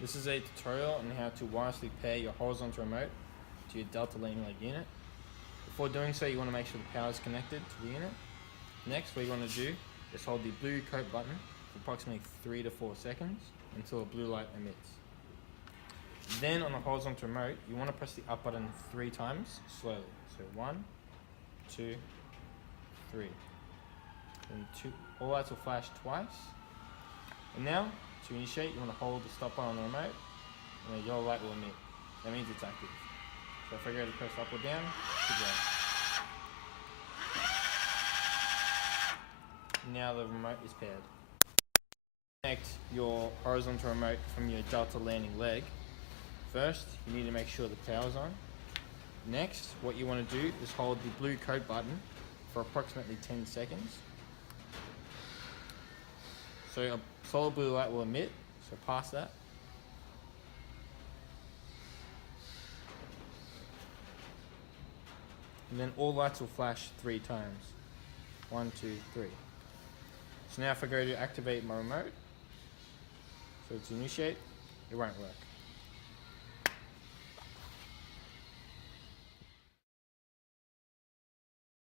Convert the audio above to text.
This is a tutorial on how to wirelessly pair your horizontal remote to your Delta leaning leg unit. Before doing so, you want to make sure the power is connected to the unit. Next, what you want to do is hold the blue coat button for approximately 3 to 4 seconds until a blue light emits. Then on the horizontal remote, you want to press the up button 3 times slowly. So 1, 2, 3. And all lights will flash twice. And now, to initiate, you want to hold the stop button on the remote, and a yellow light will emit. That means it's active. So if I go to press up or down, it should go. Now the remote is paired. Connect your horizontal remote from your Delta landing leg. First, you need to make sure the power's on. Next, what you want to do is hold the blue coat button for approximately 10 seconds. So a solid blue light will emit, so past that. And then all lights will flash 3 times. 1, 2, 3. So now if I go to activate my remote, so to initiate, it won't work.